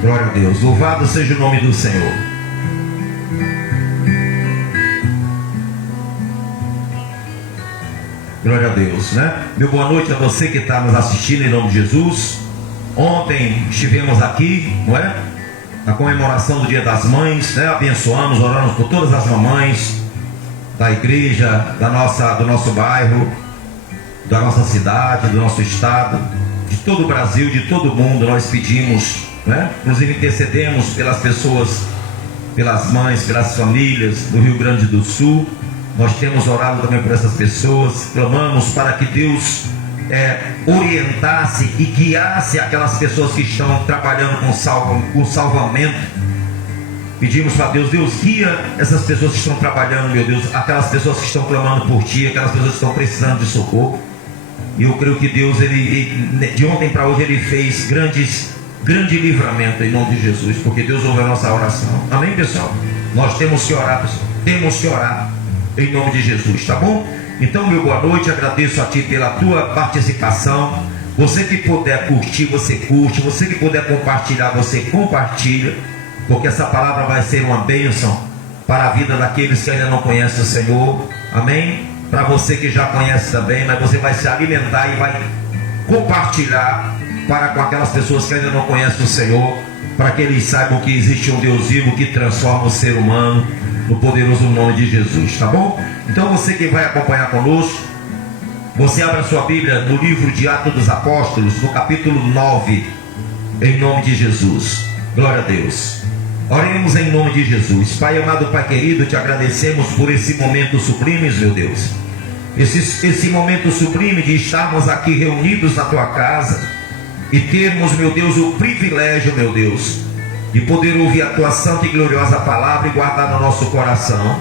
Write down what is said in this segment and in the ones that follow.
Glória a Deus. Louvado seja o nome do Senhor. Glória a Deus, né? Meu boa noite a você que está nos assistindo em nome de Jesus. Ontem estivemos aqui, não é? Na comemoração do Dia das Mães, né? Abençoamos, oramos por todas as mamães da igreja, do nosso bairro, da nossa cidade, do nosso estado, de todo o Brasil, de todo o mundo. Nós pedimos, né? Inclusive intercedemos pelas pessoas, pelas mães, pelas famílias do Rio Grande do Sul. Nós temos orado também por essas pessoas, clamamos para que Deus orientasse e guiasse aquelas pessoas que estão trabalhando com salvamento. Pedimos para Deus, Deus guia essas pessoas que estão trabalhando, meu Deus, aquelas pessoas que estão clamando por Ti, aquelas pessoas que estão precisando de socorro. E eu creio que Deus, de ontem para hoje, Ele fez grande livramento em nome de Jesus, porque Deus ouve a nossa oração. Amém, pessoal? Nós temos que orar, pessoal. Temos que orar em nome de Jesus, tá bom? Então, meu boa noite, agradeço a Ti pela tua participação. Você que puder curtir, você curte. Você que puder compartilhar, você compartilha, porque essa palavra vai ser uma bênção para a vida daqueles que ainda não conhecem o Senhor. Amém? Para você que já conhece também, mas você vai se alimentar e vai compartilhar para com aquelas pessoas que ainda não conhecem o Senhor, para que eles saibam que existe um Deus vivo que transforma o ser humano, no poderoso nome de Jesus, tá bom? Então você que vai acompanhar conosco, você abre a sua Bíblia no livro de Atos dos Apóstolos, no capítulo 9, em nome de Jesus. Glória a Deus. Oremos em nome de Jesus. Pai amado, Pai querido, te agradecemos por esse momento sublime, meu Deus. Esse momento sublime de estarmos aqui reunidos na tua casa e termos, meu Deus, o privilégio, meu Deus, de poder ouvir a tua santa e gloriosa palavra e guardar no nosso coração,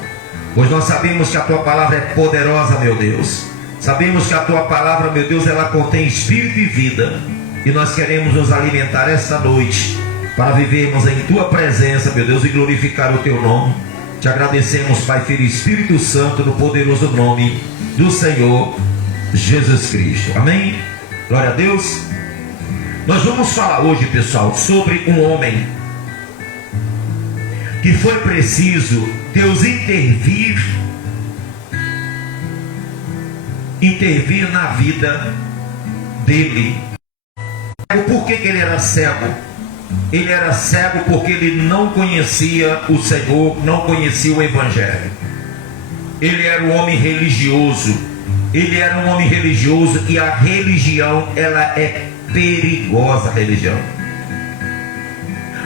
pois nós sabemos que a tua palavra é poderosa, meu Deus. Sabemos que a tua palavra, meu Deus, ela contém espírito e vida, e nós queremos nos alimentar esta noite para vivermos em tua presença, meu Deus, e glorificar o teu nome. Te agradecemos, Pai, Filho e Espírito Santo, no poderoso nome do Senhor Jesus Cristo. Amém? Glória a Deus. Nós vamos falar hoje, pessoal, sobre um homem que foi preciso Deus intervir na vida dele. Por que ele era cego? Ele era cego porque ele não conhecia o Senhor, não conhecia o Evangelho. Ele era um homem religioso. Ele era um homem religioso, e a religião, ela é perigosa, a religião.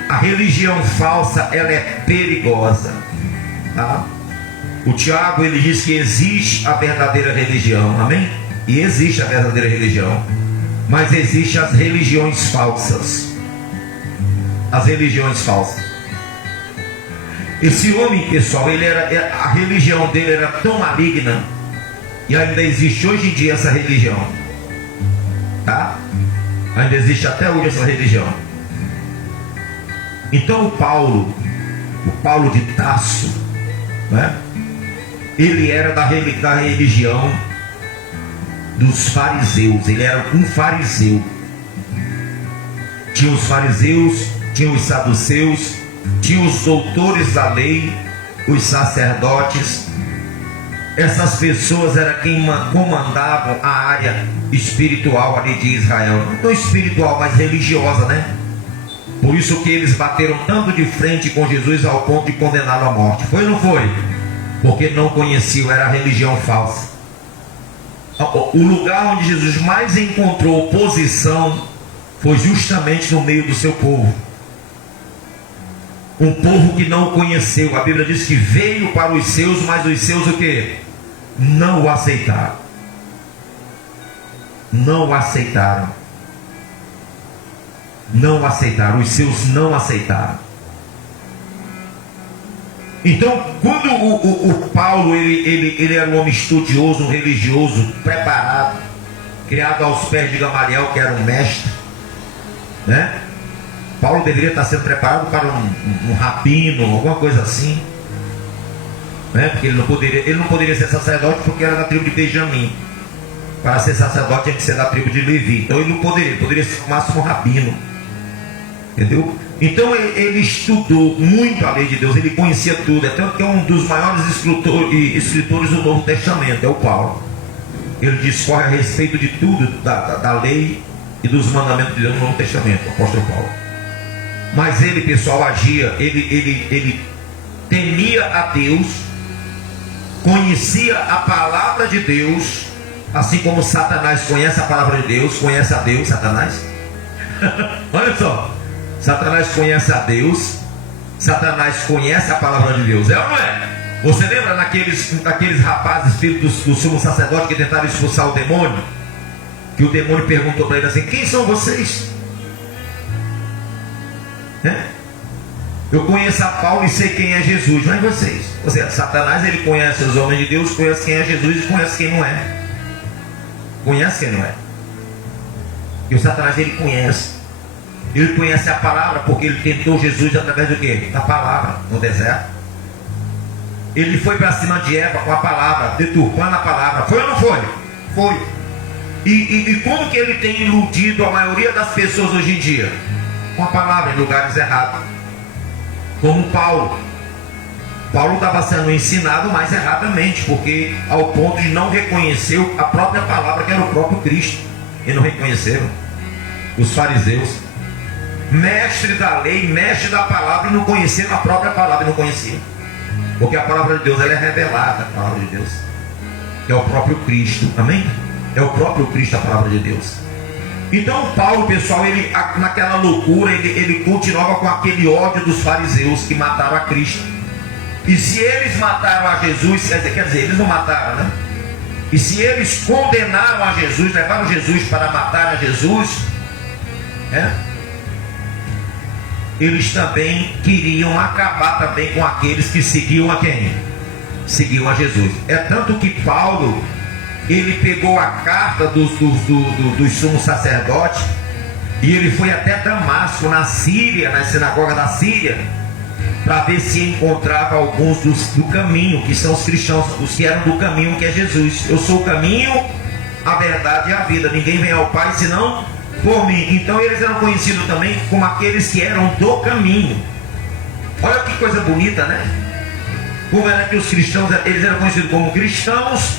A religião falsa, ela é perigosa, tá? O Tiago, ele diz que existe a verdadeira religião, amém? E existe a verdadeira religião, mas existem as religiões falsas. As religiões falsas. Esse homem, pessoal, a religião dele era tão maligna, e ainda existe hoje em dia essa religião, tá? Ainda existe até hoje essa religião. Então o Paulo de Tarso, né? Ele era da religião dos fariseus. Ele era um fariseu. Tinha os fariseus, tinha os saduceus, tinha os doutores da lei, os sacerdotes. Essas pessoas eram quem comandavam a área espiritual ali de Israel. Não espiritual, mas religiosa, né? Por isso que eles bateram tanto de frente com Jesus ao ponto de condená-lo à morte. Foi ou não foi? Porque não conheciam, era a religião falsa. O lugar onde Jesus mais encontrou oposição foi justamente no meio do seu povo. Um povo que não o conheceu. A Bíblia diz que veio para os seus, mas os seus o quê? Não o aceitaram. Não o aceitaram. Não aceitaram, os seus não aceitaram. Então, quando o Paulo, ele era um homem estudioso, um religioso, preparado, criado aos pés de Gamaliel, que era um mestre, né? Paulo deveria estar sendo preparado para um rabino, alguma coisa assim, né? Porque ele não poderia ser sacerdote, porque era da tribo de Benjamim. Para ser sacerdote tinha que ser da tribo de Levi. Então ele não poderia ser o máximo rabino. Entendeu? Então ele estudou muito a lei de Deus, ele conhecia tudo, é tanto que é um dos maiores escritores do Novo Testamento, é o Paulo. Ele discorre a respeito de tudo, da lei e dos mandamentos de Deus no Novo Testamento, o apóstolo Paulo. Mas ele, pessoal, agia, ele temia a Deus, conhecia a palavra de Deus, assim como Satanás conhece a palavra de Deus, conhece a Deus, Satanás. Olha só, Satanás conhece a Deus, Satanás conhece a palavra de Deus, é ou não é? Você lembra daqueles rapazes, filhos do sumo sacerdote, que tentaram expulsar o demônio? Que o demônio perguntou para ele assim: quem são vocês? Eu conheço a Paulo e sei quem é Jesus, mas vocês? Ou seja, Satanás, ele conhece os homens de Deus, conhece quem é Jesus e conhece quem não é. Conhece quem não é. E o Satanás, ele conhece. Ele conhece a palavra, porque ele tentou Jesus através do quê? Da palavra, no deserto. Ele foi para cima de Eva com a palavra, deturpando a palavra. Foi ou não foi? Foi. E como que ele tem iludido a maioria das pessoas hoje em dia? Com a palavra, em lugares errados. Como Paulo. Paulo estava sendo ensinado mais erradamente, porque ao ponto de não reconhecer a própria palavra, que era o próprio Cristo. E não reconheceram. Os fariseus, mestre da lei, mestre da palavra, e não conheceram a própria palavra, e não conheciam. Porque a palavra de Deus, ela é revelada, a palavra de Deus. É o próprio Cristo, amém? É o próprio Cristo, a palavra de Deus. Então Paulo, pessoal, ele, naquela loucura, ele continuava com aquele ódio dos fariseus que mataram a Cristo. E se eles mataram a Jesus, quer dizer, eles não mataram, né? E se eles condenaram a Jesus, levaram Jesus para matar a Jesus, eles também queriam acabar também com aqueles que seguiam a quem? Seguiam a Jesus. É tanto que Paulo, ele pegou a carta dos sumos sacerdotes e ele foi até Damasco, na Síria, na sinagoga da Síria, para ver se encontrava alguns do caminho, que são os cristãos, os que eram do caminho, que é Jesus. Eu sou o caminho, a verdade e a vida. Ninguém vem ao Pai senão por mim. Então eles eram conhecidos também como aqueles que eram do caminho. Olha que coisa bonita, né? Como era que os cristãos, eles eram conhecidos como cristãos,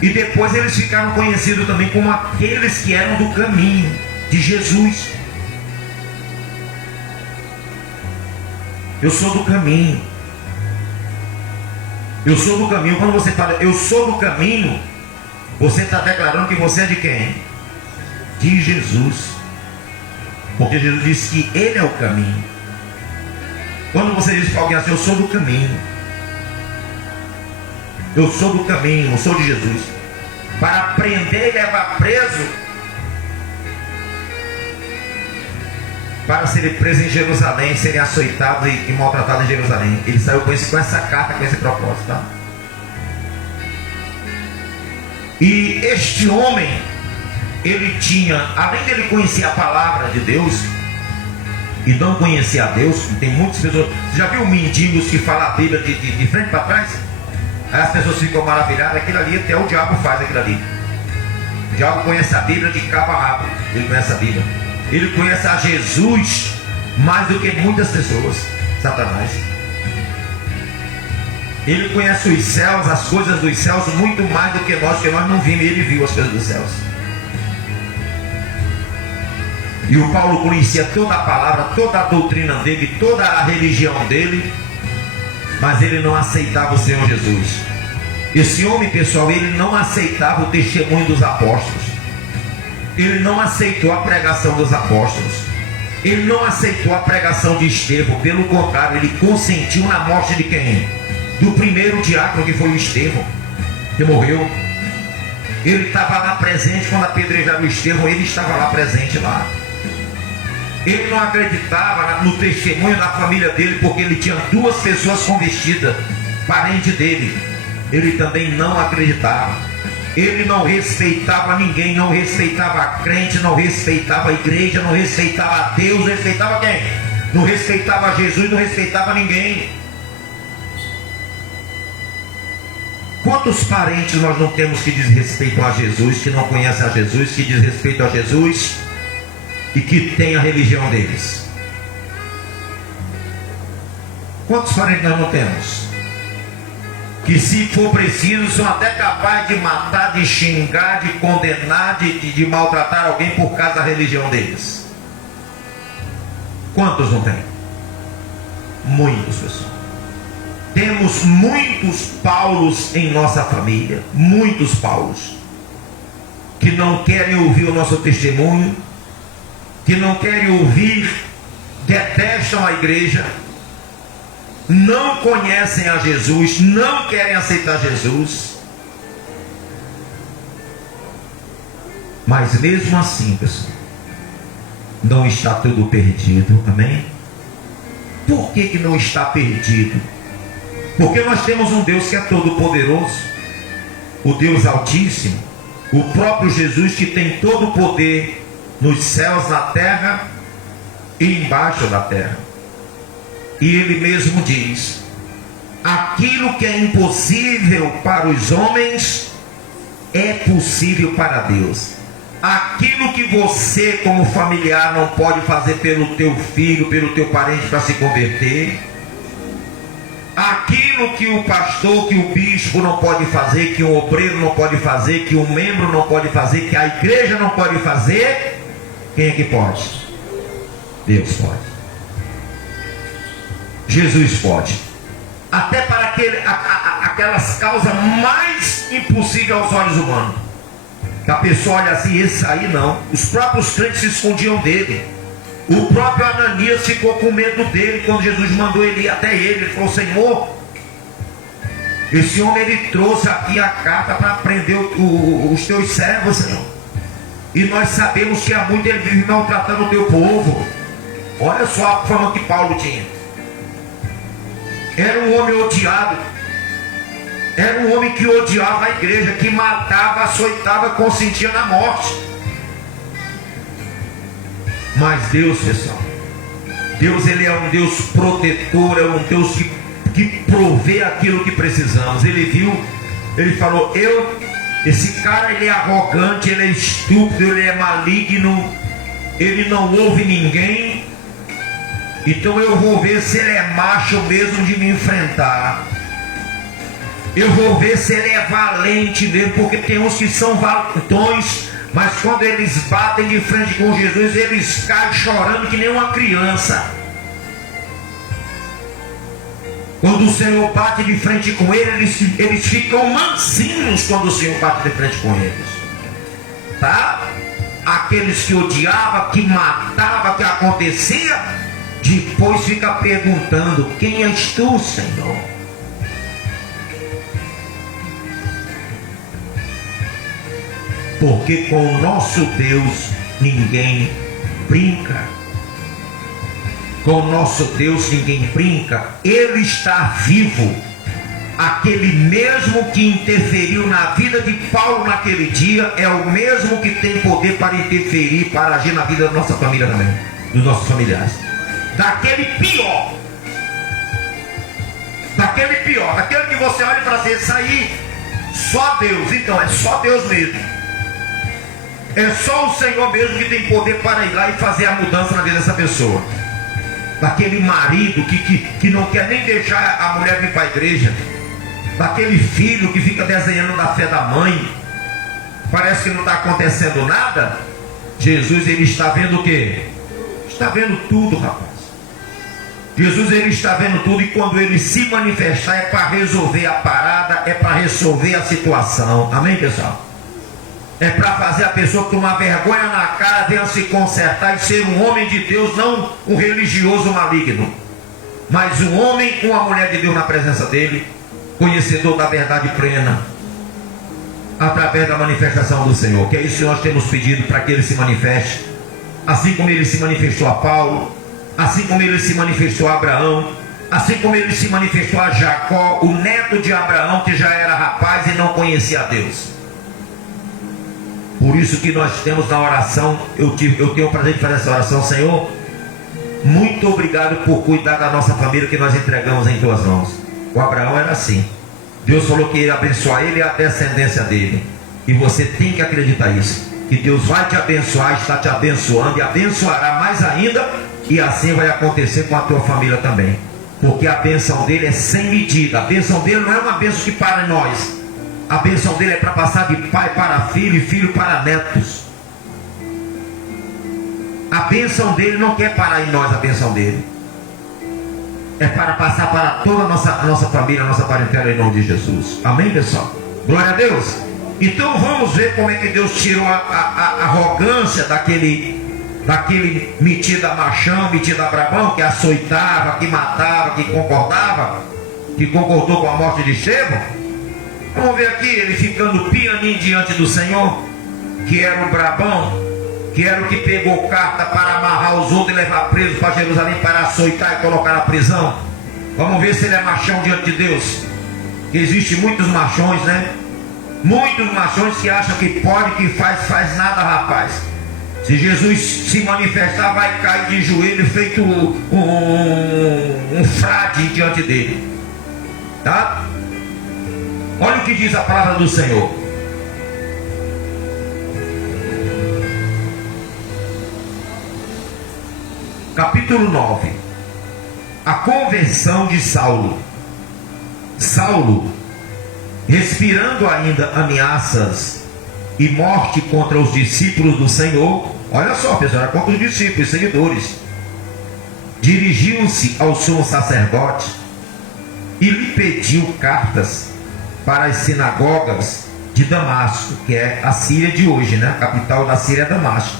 e depois eles ficaram conhecidos também como aqueles que eram do caminho de Jesus. Eu sou do caminho. Eu sou do caminho. Quando você fala eu sou do caminho, você está declarando que você é de quem? De Jesus. Porque Jesus disse que Ele é o caminho. Quando você diz para alguém assim, eu sou do caminho, eu sou do caminho, eu sou de Jesus, para prender e levar preso, para serem presos em Jerusalém, serem açoitados e maltratados em Jerusalém. Ele saiu com essa carta, com esse propósito, tá? E este homem, ele tinha, além de ele conhecer a palavra de Deus e não conhecer a Deus, tem muitas pessoas. Você já viu mendigos que falam a Bíblia de frente para trás? Aí as pessoas ficam maravilhadas. Aquilo ali, até o diabo faz aquilo ali. O diabo conhece a Bíblia de cabo a rabo. Ele conhece a Bíblia. Ele conhece a Jesus mais do que muitas pessoas. Satanás. Ele conhece os céus, as coisas dos céus, muito mais do que nós não vimos. Ele viu as coisas dos céus. E o Paulo conhecia toda a palavra, toda a doutrina dele, toda a religião dele, mas ele não aceitava o Senhor Jesus. Esse homem, pessoal, ele não aceitava o testemunho dos apóstolos. Ele não aceitou a pregação dos apóstolos. Ele não aceitou a pregação de Estevão. Pelo contrário, ele consentiu na morte de quem? Do primeiro diácono, que foi o Estevão, que morreu. Ele estava lá presente quando apedrejaram o Estevão. Ele estava lá presente lá. Ele não acreditava no testemunho da família dele, porque ele tinha 2 pessoas convertidas, parente dele. Ele também não acreditava. Ele não respeitava ninguém, não respeitava a crente, não respeitava a igreja, não respeitava a Deus, não respeitava quem? Não respeitava Jesus, não respeitava ninguém. Quantos parentes nós não temos que desrespeitam a Jesus, que não conhecem a Jesus, que desrespeitam a Jesus e que tem a religião deles? Quantos parentes nós não temos? Que se for preciso, são até capazes de matar, de xingar, de condenar, de maltratar alguém por causa da religião deles. Quantos não tem? Muitos, pessoal. Temos muitos Paulos em nossa família. Muitos Paulos. Que não querem ouvir o nosso testemunho. Que não querem ouvir. Detestam a igreja. Não conhecem a Jesus. Não querem aceitar Jesus. Mas mesmo assim, pessoal, não está tudo perdido. Amém? Por que não está perdido? Porque nós temos um Deus que é todo poderoso, o Deus Altíssimo, o próprio Jesus que tem todo o poder nos céus, na terra e embaixo da terra. E ele mesmo diz: aquilo que é impossível para os homens é possível para Deus. Aquilo que você como familiar não pode fazer pelo teu filho, pelo teu parente para se converter, aquilo que o pastor, que o bispo não pode fazer, que o obreiro não pode fazer, que o membro não pode fazer, que a igreja não pode fazer, quem é que pode? Deus pode. Jesus pode. Até para aquelas causas mais impossíveis aos olhos humanos. Que a pessoa olha assim, esse aí não. Os próprios crentes se escondiam dele. O próprio Ananias ficou com medo dele quando Jesus mandou ele ir até ele. Ele falou: Senhor, esse homem ele trouxe aqui a carta para prender os teus servos, Senhor. E nós sabemos que há muito ele vive maltratando o teu povo. Olha só a fama que Paulo tinha. Era um homem odiado. Era um homem que odiava a igreja, que matava, açoitava, consentia na morte. Mas Deus, pessoal, Deus ele é um Deus protetor, é um Deus que provê aquilo que precisamos. Ele viu, ele falou: esse cara ele é arrogante, ele é estúpido, ele é maligno, ele não ouve ninguém, então eu vou ver se ele é macho mesmo de me enfrentar. Eu vou ver se ele é valente mesmo, porque tem uns que são valentões, mas quando eles batem de frente com Jesus, eles caem chorando que nem uma criança. Quando o Senhor bate de frente com eles ficam mansinhos quando o Senhor bate de frente com eles. Tá? Aqueles que odiavam, que matavam, que acontecia, depois fica perguntando: quem és tu, Senhor? Porque com o nosso Deus ninguém brinca. Com o nosso Deus ninguém brinca. Ele está vivo. Aquele mesmo que interferiu na vida de Paulo naquele dia é o mesmo que tem poder para interferir, para agir na vida da nossa família também, dos nossos familiares. Daquele pior, daquele que você olha para dizer: isso aí só Deus. Então é só Deus mesmo. É só o Senhor mesmo que tem poder para ir lá e fazer a mudança na vida dessa pessoa. Daquele marido que não quer nem deixar a mulher vir para a igreja. Daquele filho que fica desenhando na fé da mãe. Parece que não está acontecendo nada. Jesus ele está vendo o quê? Está vendo tudo, rapaz. Jesus ele está vendo tudo, e quando ele se manifestar é para resolver a parada, é para resolver a situação. Amém, pessoal? É para fazer a pessoa tomar vergonha na cara, venha se consertar e ser um homem de Deus, não um religioso maligno, mas um homem com a mulher de Deus na presença dele, conhecedor da verdade plena, através da manifestação do Senhor. Que é isso que nós temos pedido, para que ele se manifeste, assim como ele se manifestou a Paulo, assim como ele se manifestou a Abraão, assim como ele se manifestou a Jacó, o neto de Abraão, que já era rapaz e não conhecia a Deus. Por isso que nós temos na oração, eu tenho o prazer de fazer essa oração: Senhor, muito obrigado por cuidar da nossa família que nós entregamos em tuas mãos. O Abraão era assim. Deus falou que ia abençoar ele e a descendência dele. E você tem que acreditar nisso. Que Deus vai te abençoar, está te abençoando e abençoará mais ainda. E assim vai acontecer com a tua família também. Porque a bênção dele é sem medida. A bênção dele não é uma bênção que para em nós. A bênção dele é para passar de pai para filho e filho para netos. A bênção dele não quer parar em nós, a bênção dele é para passar para toda a nossa família, a nossa parentela, em nome de Jesus. Amém, pessoal? Glória a Deus. Então vamos ver como é que Deus tirou a arrogância daquele metida machão, metida brabão, que açoitava, que matava, que concordou com a morte de Estevão. Vamos ver aqui ele ficando pianinho diante do Senhor, que era o brabão, que era o que pegou carta para amarrar os outros e levar presos para Jerusalém, para açoitar e colocar na prisão. Vamos ver se ele é machão diante de Deus. Que existe muitos machões, né? Muitos machões que acham que pode, que faz nada, rapaz. Se Jesus se manifestar, vai cair de joelho feito um frade diante dele. Tá? Olha o que diz a palavra do Senhor. Capítulo 9. A conversão de Saulo. Saulo, respirando ainda ameaças e morte contra os discípulos do Senhor. Olha só, pessoal, era contra os discípulos, seguidores. Dirigiu-se ao sumo sacerdote e lhe pediu cartas para as sinagogas de Damasco, que é a Síria de hoje, né? A capital da Síria é Damasco,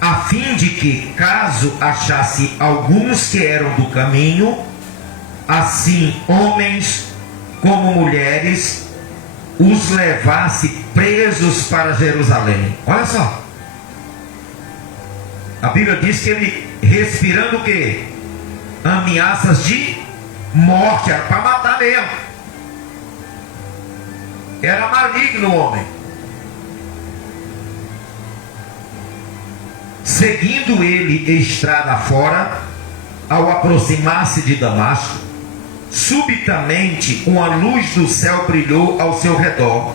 a fim de que, caso achasse alguns que eram do caminho, assim homens como mulheres, os levasse presos para Jerusalém. Olha só, a Bíblia diz que ele, respirando o quê? Ameaças de morte, era para matar mesmo. Era maligno o homem. Seguindo ele estrada fora, ao aproximar-se de Damasco, subitamente uma luz do céu brilhou ao seu redor,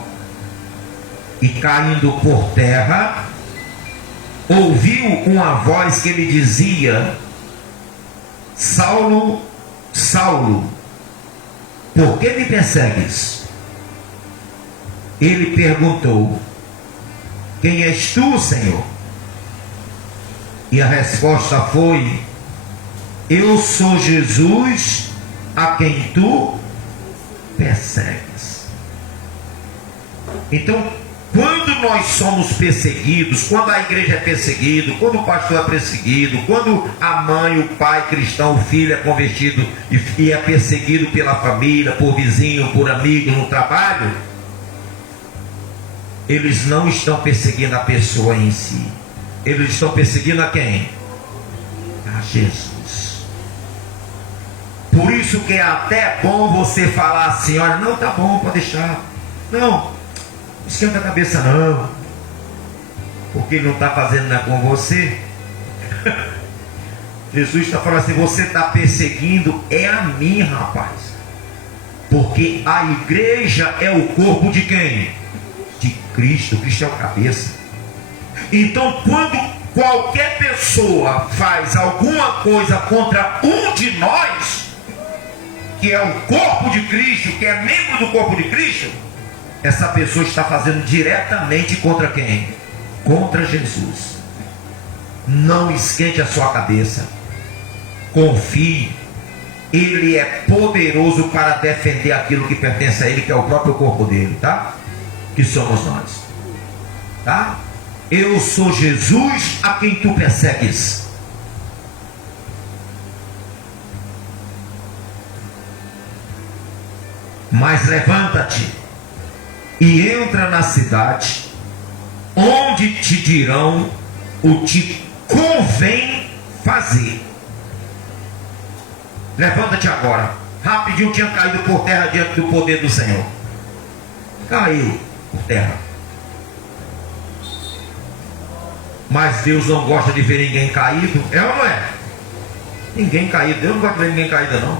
e caindo por terra, ouviu uma voz que lhe dizia: Saulo, Saulo, por que me persegues? Ele perguntou: quem és tu, Senhor? E a resposta foi: eu sou Jesus, a quem tu persegues. Então, quando nós somos perseguidos, quando a igreja é perseguida, quando o pastor é perseguido, quando a mãe, o pai cristão, o filho é convertido e é perseguido pela família, por vizinho, por amigo, no trabalho, eles não estão perseguindo a pessoa em si. Eles estão perseguindo a quem? A Jesus. Por isso que é até bom você falar assim: olha, não, tá bom, pode deixar. Não esquenta a cabeça não, porque ele não está fazendo nada com você. Jesus está falando assim: você está perseguindo é a mim, rapaz. Porque a igreja é o corpo de quem? De Cristo. Cristo é o cabeça. Então, quando qualquer pessoa faz alguma coisa contra um de nós, que é o corpo de Cristo, que é membro do corpo de Cristo, essa pessoa está fazendo diretamente contra quem? Contra Jesus. Não esquente a sua cabeça. Confie. Ele é poderoso para defender aquilo que pertence a ele, que é o próprio corpo dele, tá? Que somos nós, tá? Eu sou Jesus, a quem tu persegues. Mas levanta-te e entra na cidade, onde te dirão o que convém fazer. Levanta-te agora. Rapidinho tinha caído por terra diante do poder do Senhor. Caiu por terra. Mas Deus não gosta de ver ninguém caído. É ou não é? Ninguém caído. Deus não gosta de ver ninguém caído, não.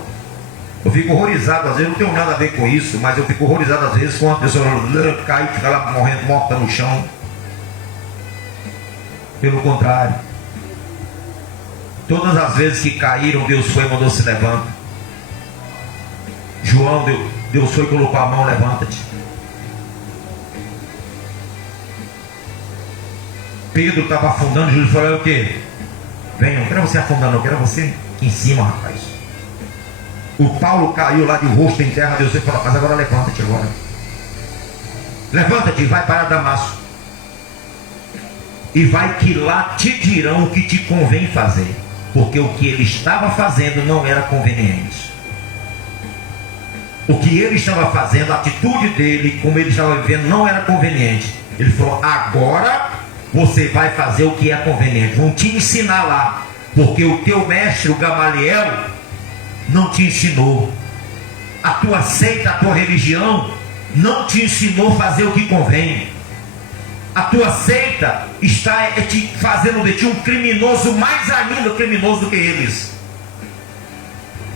Eu fico horrorizado, às vezes não tenho nada a ver com isso, mas eu fico horrorizado às vezes quando a pessoa cai e fica lá morrendo, morta no chão. Pelo contrário, Todas as vezes que caíram, Deus foi e mandou: se levanta. João, Deus foi e colocou a mão: levanta-te. Pedro estava afundando, Jesus falou: o quê? Venha, não quero você afundando, não quero você aqui em cima, rapaz. O Paulo caiu lá de rosto em terra, Deus foi e falou: mas agora levanta-te agora. Levanta-te e vai para Damasco. E vai que lá te dirão o que te convém fazer. Porque o que ele estava fazendo não era conveniente. O que ele estava fazendo, a atitude dele, como ele estava vivendo, não era conveniente. Ele falou: agora você vai fazer o que é conveniente. Vão te ensinar lá. Porque o teu mestre, o Gamaliel, não te ensinou. A tua seita, a tua religião não te ensinou a fazer o que convém. A tua seita está te fazendo de ti um criminoso, mais ainda criminoso do que eles.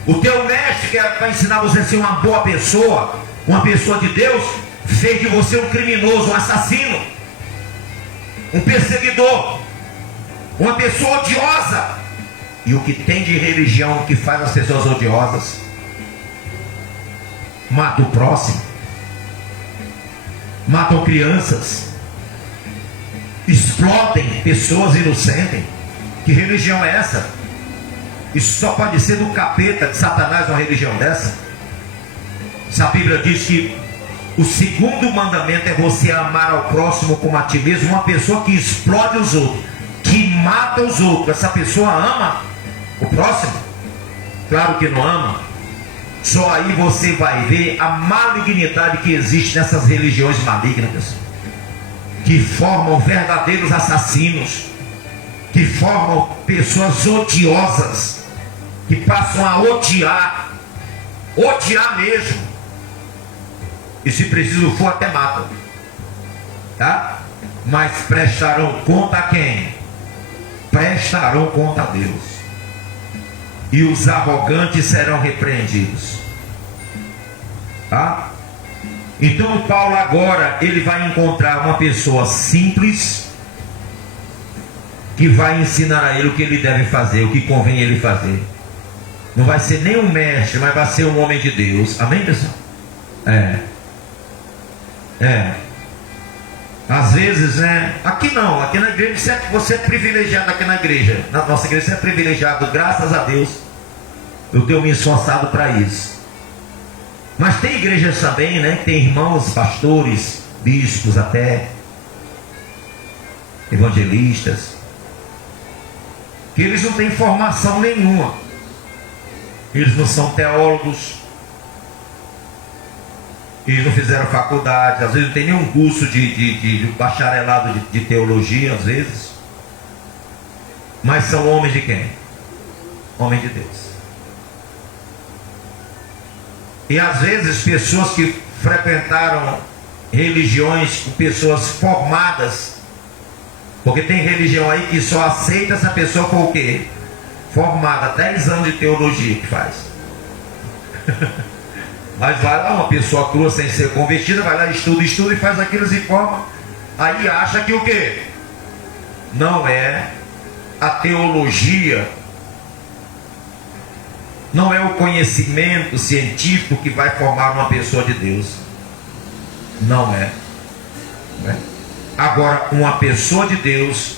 O teu mestre, que vai ensinar você a ser uma boa pessoa, uma pessoa de Deus, fez de você um criminoso, um assassino, um perseguidor, uma pessoa odiosa. E o que tem de religião que faz as pessoas odiosas? Mata o próximo, matam crianças, explodem pessoas inocentes. Que religião é essa? Isso só pode ser do capeta, de Satanás, uma religião dessa. Se a Bíblia diz que o segundo mandamento é você amar ao próximo como a ti mesmo, uma pessoa que explode os outros, que mata os outros, essa pessoa ama o próximo? Claro que não ama. Só aí você vai ver a malignidade que existe nessas religiões malignas, que formam verdadeiros assassinos, que formam pessoas odiosas, que passam a odiar mesmo, e se preciso for até matam, tá? Mas prestarão conta a quem? Prestarão conta a Deus. E os arrogantes serão repreendidos, tá? Então Paulo agora ele vai encontrar uma pessoa simples, que vai ensinar a ele o que ele deve fazer, o que convém ele fazer. Não vai ser nem um mestre, mas vai ser um homem de Deus. Amém, pessoal? Às vezes, né? Aqui não, aqui na igreja você é privilegiado. Aqui na igreja, na nossa igreja, você é privilegiado, graças a Deus. Eu tenho me esforçado para isso. Mas tem igrejas também, né? Tem irmãos, pastores, bispos até, evangelistas, que eles não têm formação nenhuma. Eles não são teólogos, eles não fizeram faculdade, às vezes não tem nenhum curso de bacharelado de teologia, às vezes. Mas são homens de quem? Homens de Deus. E às vezes pessoas que frequentaram religiões com pessoas formadas, porque tem religião aí que só aceita essa pessoa for o quê? Formada, 10 anos de teologia que faz. Mas vai lá uma pessoa crua sem ser convertida, vai lá, estuda e faz aquilo, se forma. Aí acha que o quê? Não é a teologia, não é o conhecimento científico que vai formar uma pessoa de Deus. Não é. Agora, uma pessoa de Deus,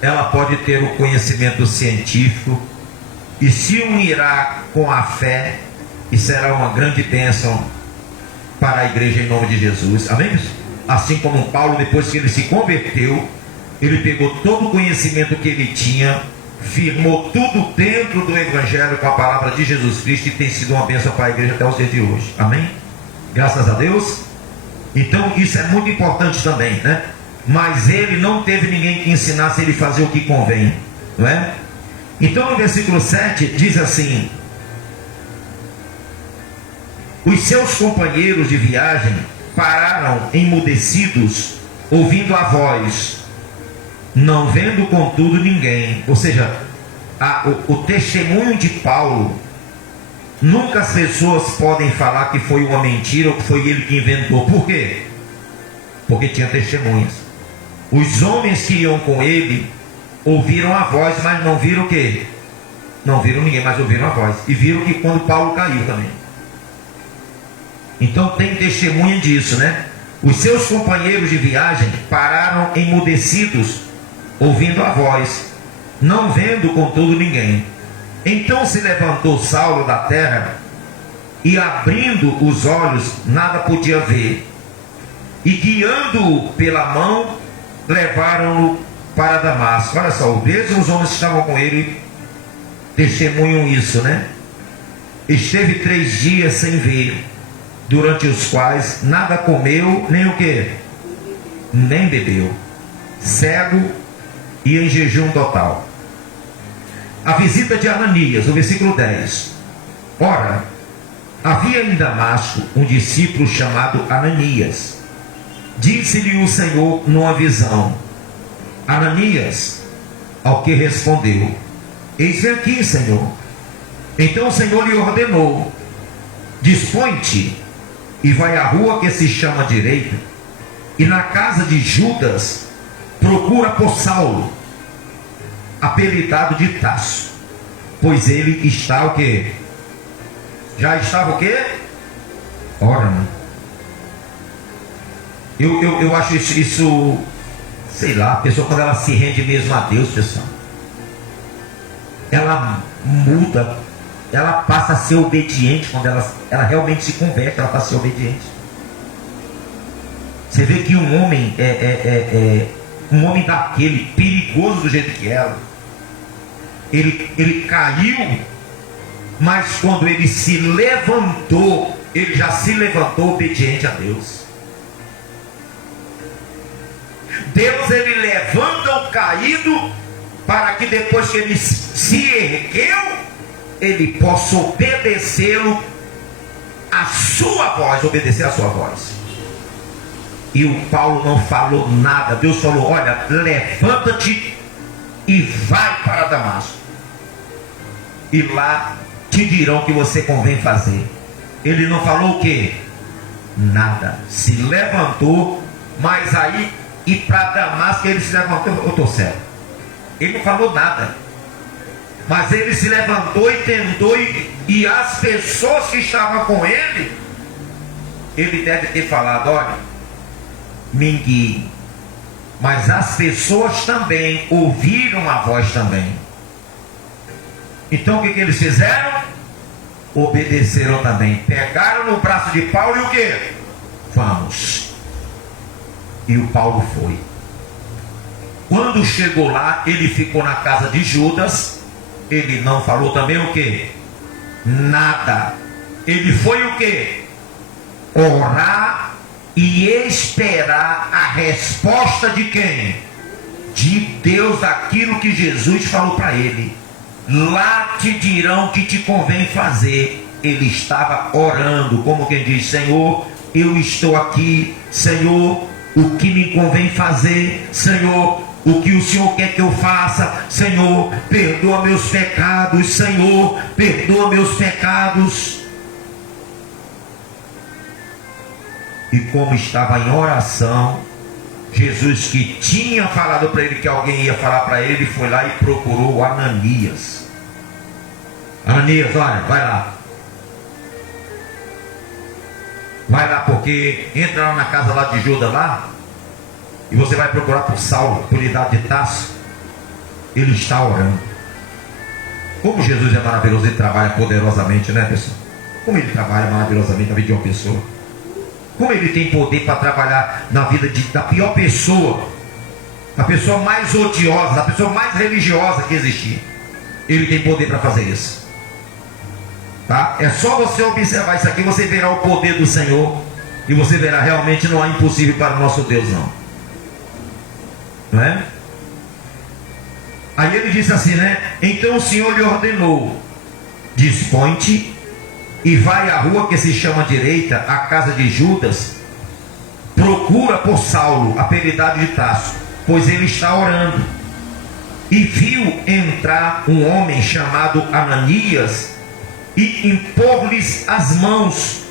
ela pode ter o conhecimento científico e se unirá com a fé, e será uma grande bênção para a igreja em nome de Jesus. Amém? Assim como Paulo, depois que ele se converteu, ele pegou todo o conhecimento que ele tinha, firmou tudo dentro do Evangelho com a palavra de Jesus Cristo, e tem sido uma bênção para a igreja até os dias de hoje. Amém? Graças a Deus. Então isso é muito importante também, né? Mas ele não teve ninguém que ensinasse ele a fazer o que convém, não é? Então no versículo 7 diz assim: os seus companheiros de viagem pararam emudecidos, ouvindo a voz, não vendo contudo ninguém. Ou seja, o testemunho de Paulo, nunca as pessoas podem falar que foi uma mentira ou que foi ele que inventou. Por quê? Porque tinha testemunhas. Os homens que iam com ele ouviram a voz, mas não viram o quê? Não viram ninguém, mas ouviram a voz. E viram que quando Paulo caiu também. Então tem testemunha disso, né? Os seus companheiros de viagem pararam emudecidos, ouvindo a voz, não vendo contudo ninguém. Então se levantou Saulo da terra, e abrindo os olhos, nada podia ver. E guiando-o pela mão, levaram-no para Damasco. Olha só, mesmo os homens que estavam com ele testemunham isso, né? Esteve 3 dias sem ver, durante os quais nada comeu, nem o que? Nem bebeu. Cego e em jejum total. A visita de Ananias, o versículo 10. Ora, havia em Damasco um discípulo chamado Ananias. Disse-lhe o Senhor numa visão: Ananias. Ao que respondeu: Eis-me aqui, Senhor. Então o Senhor lhe ordenou: Dispõe-te e vai à rua que se chama Direita, e na casa de Judas procura por Saulo, apelidado de Tarso, pois ele está o quê? Já estava o quê? Orando. Eu acho isso, sei lá, a pessoa quando ela se rende mesmo a Deus, pessoal, ela muda, ela passa a ser obediente. Quando ela realmente se converte, ela passa a ser obediente. Você vê que um homem um homem daquele, perigoso do jeito que era, ele caiu, mas quando ele se levantou, ele já se levantou obediente a Deus. Deus, ele levanta o caído para que depois que ele se ergueu, ele possa obedecê-lo, a sua voz, obedecer a sua voz. E o Paulo não falou nada. Deus falou: olha, levanta-te e vai para Damasco, e lá te dirão o que você convém fazer. Ele não falou o que? Nada. Se levantou, mas aí, e para Damasco ele se levantou. Eu estou certo. Ele não falou nada, mas ele se levantou e tentou, e as pessoas que estavam com ele deve ter falado: olha, me guie. Mas as pessoas também ouviram a voz também. Então o que eles fizeram? Obedeceram também. Pegaram no braço de Paulo e o que? Vamos. E o Paulo foi. Quando chegou lá, ele ficou na casa de Judas. Ele não falou também o que? Nada. Ele foi o que? Orar e esperar a resposta de quem? De Deus, daquilo que Jesus falou para ele. Lá te dirão o que te convém fazer. Ele estava orando, como quem diz: Senhor, eu estou aqui. Senhor, o que me convém fazer? Senhor, o que o Senhor quer que eu faça? Senhor, perdoa meus pecados. Senhor, perdoa meus pecados. E como estava em oração, Jesus, que tinha falado para ele que alguém ia falar para ele, foi lá e procurou Ananias. Ananias, olha, vai lá. Vai lá, porque entra lá na casa lá de Judas lá, e você vai procurar por Saulo, por idade de Tarso. Ele está orando. Como Jesus é maravilhoso e trabalha poderosamente, né, pessoal? Como ele trabalha maravilosamente na vida de uma pessoa. Como ele tem poder para trabalhar na vida da pior pessoa, a pessoa mais odiosa, a pessoa mais religiosa que existir. Ele tem poder para fazer isso. Tá? É só você observar isso aqui, você verá o poder do Senhor, e você verá, realmente não há impossível para o nosso Deus, não é? Aí ele disse assim, né? Então o Senhor lhe ordenou: dispõe-te e vai à rua que se chama Direita, a casa de Judas, procura por Saulo, apelidado de Tarso, pois ele está orando. E viu entrar um homem chamado Ananias e impor-lhes as mãos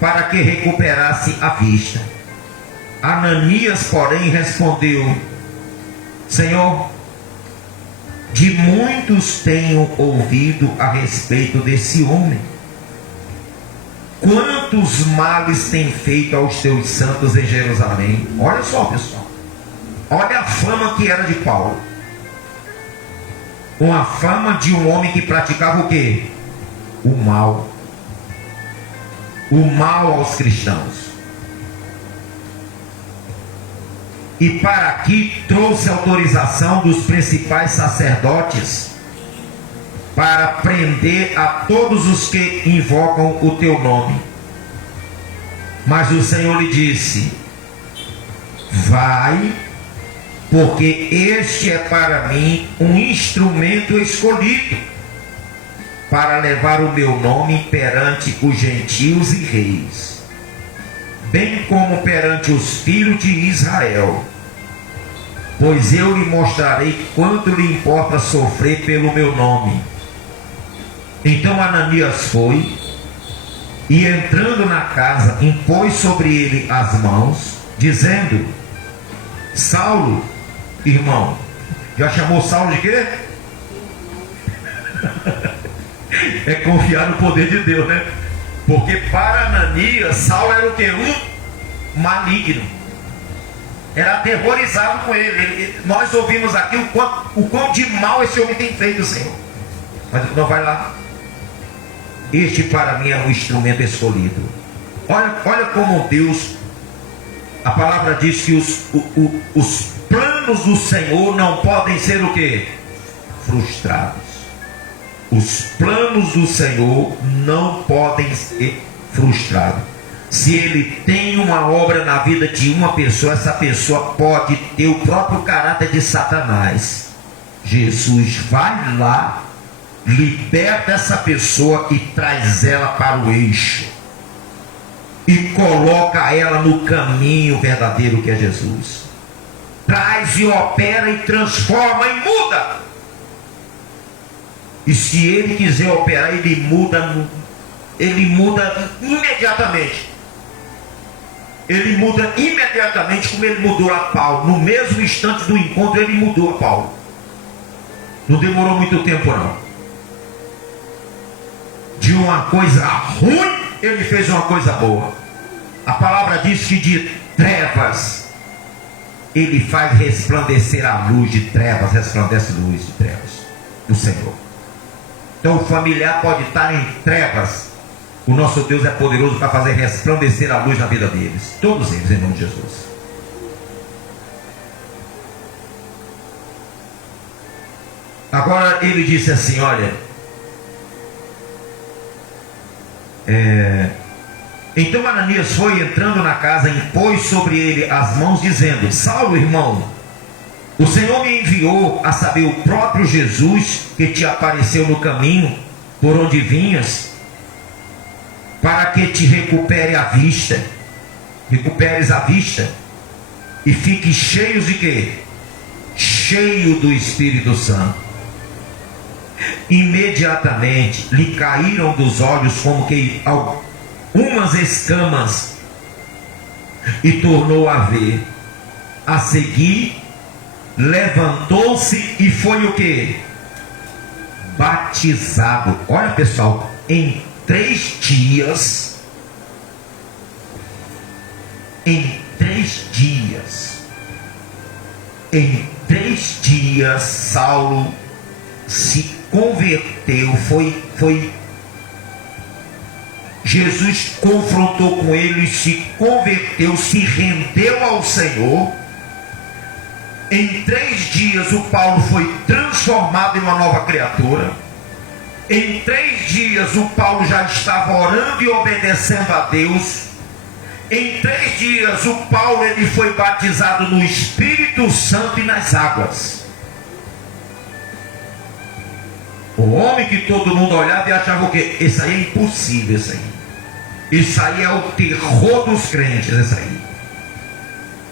para que recuperasse a vista. Ananias, porém, respondeu: Senhor, de muitos tenho ouvido a respeito desse homem. Quantos males tem feito aos teus santos em Jerusalém. Olha só, pessoal. Olha a fama que era de Paulo. Uma fama de um homem que praticava o quê? O mal. O mal aos cristãos. E para aqui trouxe autorização dos principais sacerdotes para prender a todos os que invocam o teu nome. Mas o Senhor lhe disse: vai, porque este é para mim um instrumento escolhido para levar o meu nome perante os gentios e reis, bem como perante os filhos de Israel, pois eu lhe mostrarei quanto lhe importa sofrer pelo meu nome. Então Ananias foi, e entrando na casa, impôs sobre ele as mãos, dizendo: Saulo, irmão. Já chamou Saulo de quê? É confiar no poder de Deus, né? Porque para Ananias, Saulo era o quê? Um maligno. Era aterrorizado com ele. Nós ouvimos aqui o quão de mal esse homem tem feito, Senhor. Mas não vai lá. Este para mim é um instrumento escolhido. Olha como Deus, a palavra diz que os planos do Senhor não podem ser o quê? Frustrados. Os planos do Senhor não podem ser frustrados. Se Ele tem uma obra na vida de uma pessoa, essa pessoa pode ter o próprio caráter de Satanás. Jesus vai lá, liberta essa pessoa e traz ela para o eixo. E coloca ela no caminho verdadeiro que é Jesus. Traz e opera e transforma e muda. E se ele quiser operar, ele muda imediatamente. Ele muda imediatamente, como ele mudou a Paulo. No mesmo instante do encontro, ele mudou a Paulo. Não demorou muito tempo, não. De uma coisa ruim, ele fez uma coisa boa. A palavra diz que de trevas ele faz resplandecer a luz de trevas, resplandece luz de trevas do Senhor. Então o familiar pode estar em trevas, o nosso Deus é poderoso para fazer resplandecer a luz na vida deles, todos eles, em nome de Jesus. Agora ele disse assim: olha, então Ananias foi, entrando na casa, impôs sobre ele as mãos, dizendo: Saulo, irmão, o Senhor me enviou, a saber, o próprio Jesus, que te apareceu no caminho por onde vinhas, para que te recuperes a vista, e fique cheio de quê? Cheio do Espírito Santo. Imediatamente lhe caíram dos olhos como que algumas escamas, e tornou a ver. A seguir, levantou-se e foi o que? Batizado. Olha, pessoal, em 3 dias, em 3 dias, Saulo se converteu, Jesus confrontou com ele, se converteu, se rendeu ao Senhor. Em 3 dias o Paulo foi transformado em uma nova criatura. Em 3 dias o Paulo já estava orando e obedecendo a Deus. Em 3 dias o Paulo ele foi batizado no Espírito Santo e nas águas. O homem que todo mundo olhava e achava o quê? Isso aí é impossível, isso aí. Isso aí é o terror dos crentes, isso aí.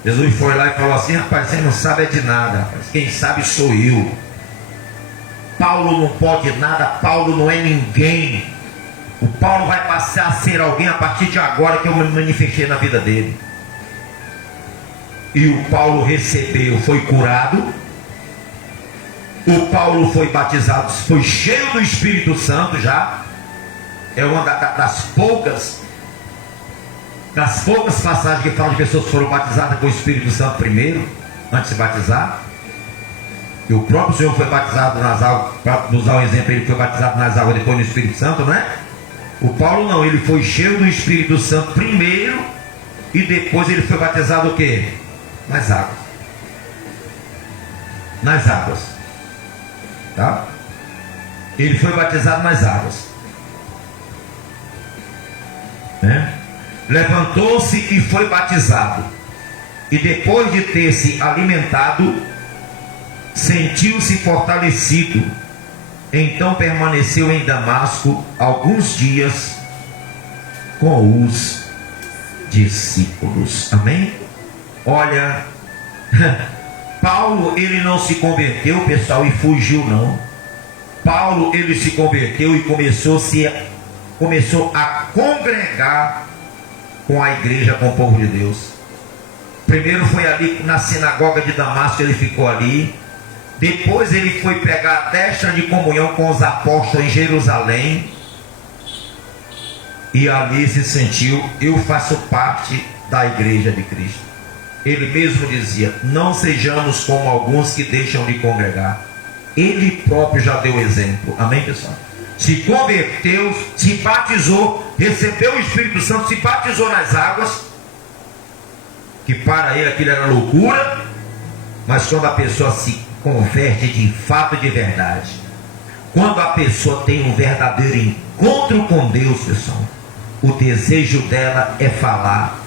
Jesus foi lá e falou assim: rapaz, você não sabe de nada, rapaz. Quem sabe sou eu. Paulo não pode nada, Paulo não é ninguém. O Paulo vai passar a ser alguém a partir de agora que eu me manifestei na vida dele. E o Paulo recebeu, foi curado, O Paulo foi batizado, foi cheio do Espírito Santo já. É uma das poucas passagens que falam de pessoas que foram batizadas com o Espírito Santo primeiro, antes de se batizar. E o próprio Senhor foi batizado nas águas, para usar um exemplo, ele foi batizado nas águas, depois no Espírito Santo, não é? O Paulo não, ele foi cheio do Espírito Santo primeiro, e depois ele foi batizado o quê? Nas águas. Nas águas. Tá? Ele foi batizado nas águas. Né? Levantou-se e foi batizado. E depois de ter se alimentado, sentiu-se fortalecido. Então permaneceu em Damasco alguns dias com os discípulos. Amém? Olha, Paulo, ele não se converteu, pessoal, e fugiu não. Paulo, ele se converteu e começou a congregar com a igreja, com o povo de Deus. Primeiro foi ali na sinagoga de Damasco, ele ficou ali. Depois ele foi pegar a destra de comunhão com os apóstolos em Jerusalém. E ali se sentiu, eu faço parte da igreja de Cristo. Ele mesmo dizia, não sejamos como alguns que deixam de congregar. Ele próprio já deu exemplo. Amém, pessoal? Se converteu, se batizou, recebeu o Espírito Santo, se batizou nas águas, que para ele aquilo era loucura. Mas quando a pessoa se converte de fato, de verdade, quando a pessoa tem um verdadeiro encontro com Deus, pessoal, o desejo dela é falar,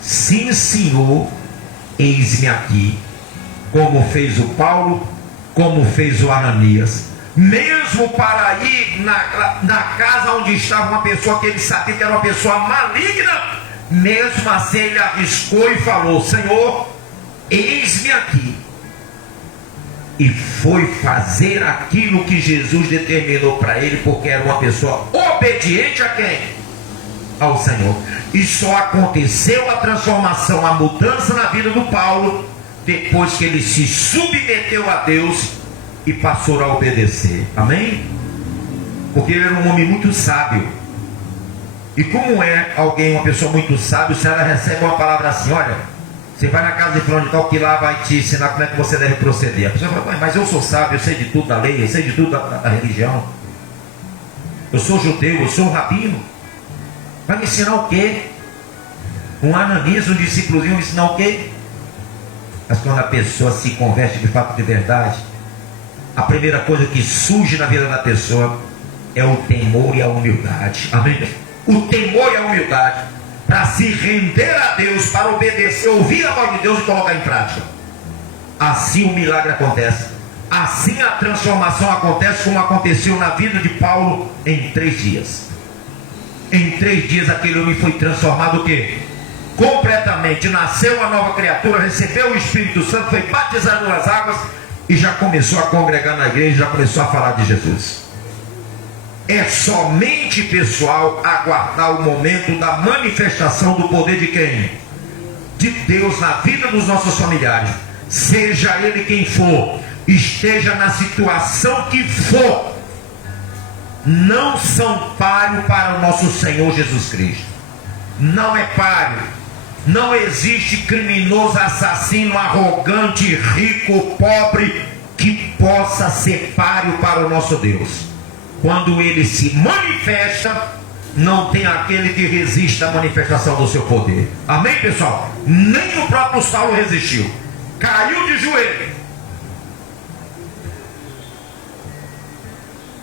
sim Senhor, eis-me aqui, como fez o Paulo, como fez o Ananias. Mesmo para ir na casa onde estava uma pessoa que ele sabia que era uma pessoa maligna, mesmo assim ele arriscou e falou, Senhor, eis-me aqui. E foi fazer aquilo que Jesus determinou para ele, porque era uma pessoa obediente a quem? Ao Senhor. E só aconteceu a transformação, a mudança na vida do Paulo, depois que ele se submeteu a Deus e passou a obedecer. Amém? Porque ele era um homem muito sábio. E como é alguém, uma pessoa muito sábia, se ela recebe uma palavra assim, olha, você vai na casa de fulano de tal, que lá vai te ensinar como é que você deve proceder. A pessoa fala, mas eu sou sábio, eu sei de tudo da lei, eu sei de tudo da religião. Eu sou judeu, eu sou um rabino. Vai me ensinar o quê? Um Ananias, um discípulozinho, vai me ensinar o quê? Mas quando a pessoa se converte de fato de verdade, a primeira coisa que surge na vida da pessoa é o temor e a humildade. Amém? O temor e a humildade. Para se render a Deus, para obedecer, ouvir a voz de Deus e colocar em prática. Assim o milagre acontece. Assim a transformação acontece, como aconteceu na vida de Paulo em 3 dias. Em 3 dias aquele homem foi transformado o quê? Completamente. Nasceu uma nova criatura, recebeu o Espírito Santo, foi batizado nas águas e já começou a congregar na igreja, já começou a falar de Jesus. É somente, pessoal, aguardar o momento da manifestação do poder de quem? De Deus na vida dos nossos familiares. Seja ele quem for, esteja na situação que for, não são páreo para o nosso Senhor Jesus Cristo. Não é páreo. Não existe criminoso, assassino, arrogante, rico, pobre, que possa ser páreo para o nosso Deus. Quando ele se manifesta, não tem aquele que resista à manifestação do seu poder. Amém, pessoal? Nem o próprio Saulo resistiu. Caiu de joelho.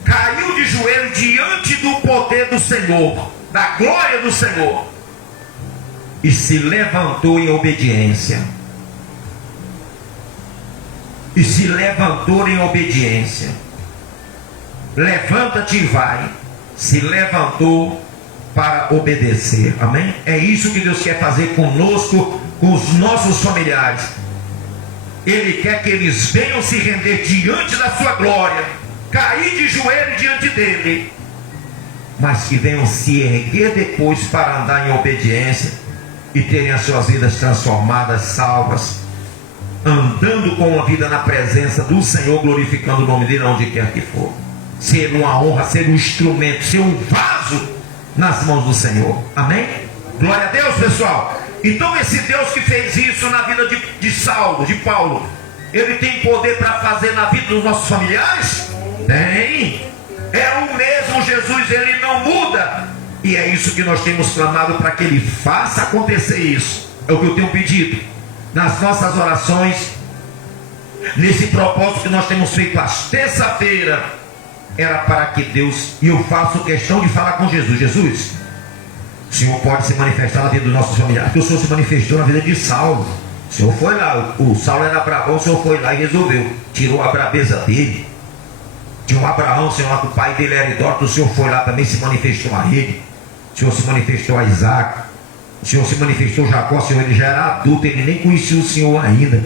Caiu de joelho diante do poder do Senhor, da glória do Senhor. E se levantou em obediência. E se levantou em obediência. Levanta-te e vai. Se levantou para obedecer. Amém? É isso que Deus quer fazer conosco, com os nossos familiares. Ele quer que eles venham se render diante da sua glória, cair de joelho diante dele, mas que venham se erguer depois para andar em obediência e terem as suas vidas transformadas, salvas, andando com uma vida na presença do Senhor, glorificando o nome dele onde quer que for. Ser uma honra, ser um instrumento, ser um vaso nas mãos do Senhor. Amém? Glória a Deus, pessoal. Então esse Deus que fez isso na vida de Saulo, de Paulo, ele tem poder para fazer na vida dos nossos familiares? Tem. É o mesmo Jesus, ele não muda. E é isso que nós temos clamado, para que ele faça acontecer isso. É o que eu tenho pedido nas nossas orações, nesse propósito que nós temos feito às terça-feira. Era para que Deus, e eu faço questão de falar com Jesus: Jesus, o Senhor pode se manifestar na vida dos nossos familiares, porque o Senhor se manifestou na vida de Saulo. O Senhor foi lá, o Saulo era brabão, o Senhor foi lá e resolveu, tirou a brabeza dele. Tinha um Abraão, o Senhor lá, que o pai dele era idólatra, o Senhor foi lá também, se manifestou a ele. O Senhor se manifestou a Isaac, o Senhor se manifestou a Jacó. O Senhor, ele já era adulto, ele nem conhecia o Senhor ainda.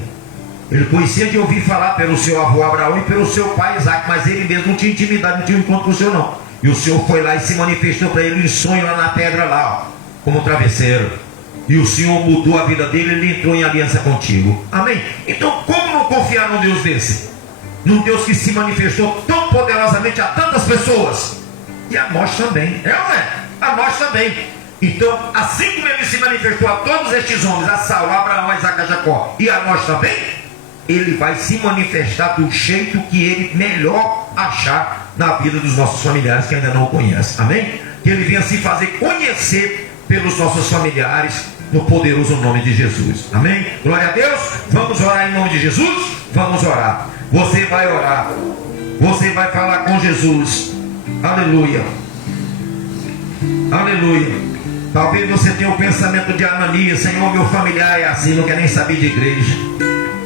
Ele conhecia de ouvir falar pelo seu avô Abraão e pelo seu pai Isaac, mas ele mesmo não tinha intimidade, não tinha um encontro com o Senhor não. E o Senhor foi lá e se manifestou para ele em sonho lá na pedra lá, ó, como travesseiro. E o Senhor mudou a vida dele, ele entrou em aliança contigo. Amém? Então como não confiar num Deus desse? Num Deus que se manifestou tão poderosamente a tantas pessoas. E a nós também. É ou não é? A nós também. Então, assim como ele se manifestou a todos estes homens, a Saulo, a Abraão, a Isaac, a Jacó, e a nós também, ele vai se manifestar do jeito que ele melhor achar na vida dos nossos familiares que ainda não o conhecem. Amém? Que ele venha se fazer conhecer pelos nossos familiares, no poderoso nome de Jesus. Amém? Glória a Deus. Vamos orar em nome de Jesus? Vamos orar. Você vai orar, você vai falar com Jesus. Aleluia, aleluia. Talvez você tenha o pensamento de Ananias: Senhor, meu familiar é assim, não quer nem saber de igreja.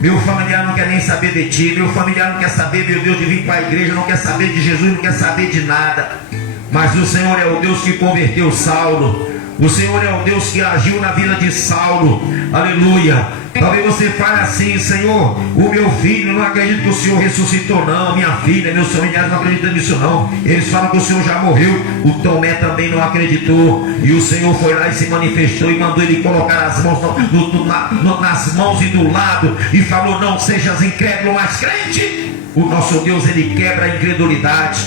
Meu familiar não quer nem saber de ti. Meu familiar não quer saber, meu Deus, de vir para a igreja, não quer saber de Jesus, não quer saber de nada. Mas o Senhor é o Deus que converteu Saulo. O Senhor é o Deus que agiu na vida de Saulo. Aleluia. Talvez você fale assim: Senhor, o meu filho, não acredito que o Senhor ressuscitou não. Minha filha, meus familiares não acreditam nisso não. Eles falam que o Senhor já morreu. O Tomé também não acreditou. E o Senhor foi lá e se manifestou e mandou ele colocar as mãos nas mãos e do lado, e falou: não sejas incrédulo, mas crente. O nosso Deus, ele quebra a incredulidade.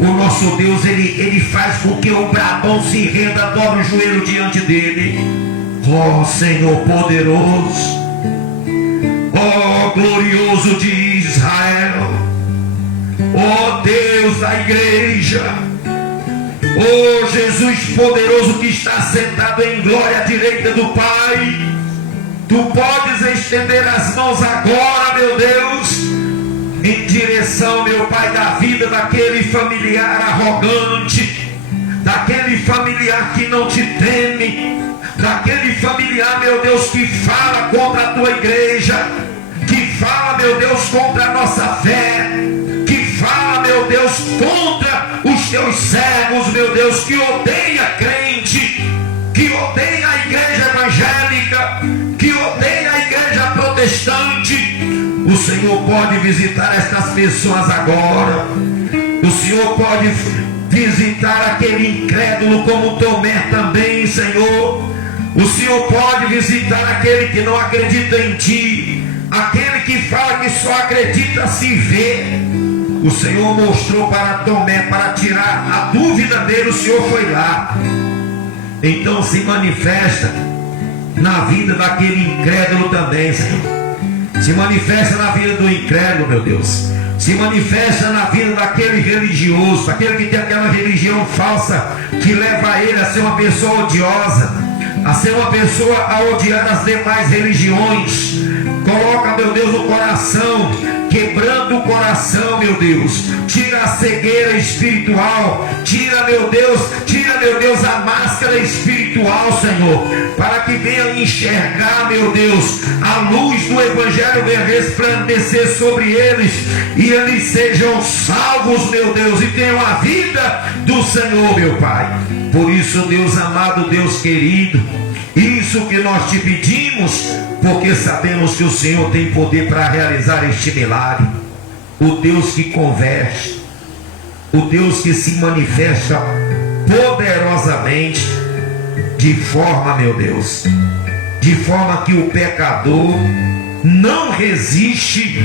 O nosso Deus, ele faz com que o brabão se renda, dobra o joelho diante dele. Ó Senhor poderoso, ó glorioso de Israel, ó Deus da igreja, ó Jesus poderoso que está sentado em glória à direita do Pai, tu podes estender as mãos agora, meu Deus, em direção, meu Pai, da vida daquele familiar arrogante, daquele familiar que não te teme, daquele familiar, meu Deus, que fala contra a tua igreja, que fala, meu Deus, contra a nossa fé, que fala, meu Deus, contra os teus servos, meu Deus, que odeia crente, que odeia a igreja evangélica, que odeia a igreja protestante. O Senhor pode visitar estas pessoas agora. O Senhor pode visitar aquele incrédulo como Tomé também, Senhor. O Senhor pode visitar aquele que não acredita em ti, aquele que fala que só acredita se vê. O Senhor mostrou para Tomé, para tirar a dúvida dele, o Senhor foi lá. Então se manifesta na vida daquele incrédulo também, Senhor. Se manifesta na vida do incrédulo, meu Deus. Se manifesta na vida daquele religioso, daquele que tem aquela religião falsa que leva ele a ser uma pessoa odiosa, a ser uma pessoa a odiar as demais religiões. Coloca, meu Deus, no coração, quebrando o coração, meu Deus. Tira a cegueira espiritual, tira, meu Deus, a máscara espiritual, Senhor, para que venha enxergar, meu Deus, a luz do Evangelho venha resplandecer sobre eles, e eles sejam salvos, meu Deus, e tenham a vida do Senhor, meu Pai. Por isso, Deus amado, Deus querido, isso que nós te pedimos, porque sabemos que o Senhor tem poder para realizar este milagre. O Deus que converte, o Deus que se manifesta poderosamente, de forma, meu Deus, de forma que o pecador não resiste